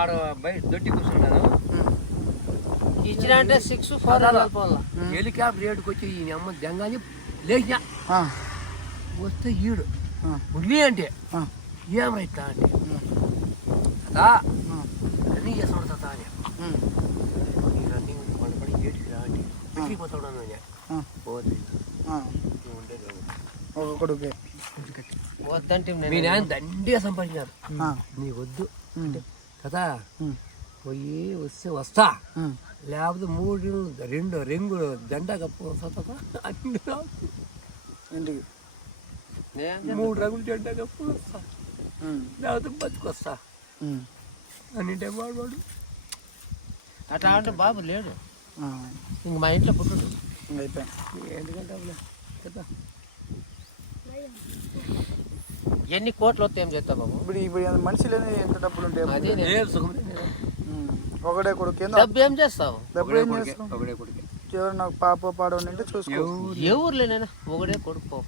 ఆడ బయట దొడ్డి కూర్చుంటాను. ఇచ్చిన అంటే 6-4 హెలికాప్టర్ రేటుకి వచ్చి ఈ అమ్మ దెంగాని లేచినా వస్తే ఈడు మురళి అంటే ఏమైతా అంటే అదా రన్నింగ్ చేస్తాడు తాత అని రన్నింగ్ పడి ఏటికి రా అంటే పెట్టిపోతాడు అని పోతే కొడుకు వద్దంటే మీ నాయన దండిగా సంపాదించారు. నీ వద్దు కదా పోయి వస్తే వస్తా, లేకపోతే 2 రింగులు జెండా కప్పు వస్తా ఇంటికి 3 రంగులు జెండా కప్పు వస్తా, లేకపోతే బతుకొస్తా అన్నింటే వాడు అట్లా అంటే బాబు లేడు. ఇంక మా ఇంట్లో పుట్టుడు అయిపోయి ఎందుకంటే కదా ఎన్ని కోట్లు వస్తే ఏం చేస్తావు బాబు? ఇప్పుడు మనిషి లేని ఎంత డబ్బులు ఉంటాయి? ఒకడే కొడుకు డబ్బు ఏం చేస్తావు? డబ్బులు ఏం చేస్తావు? ఎవరు నాకు పాప పాడవని అంటే చూసుకో. ఏ ఊర్లోనైనా ఒకడే కొడుకు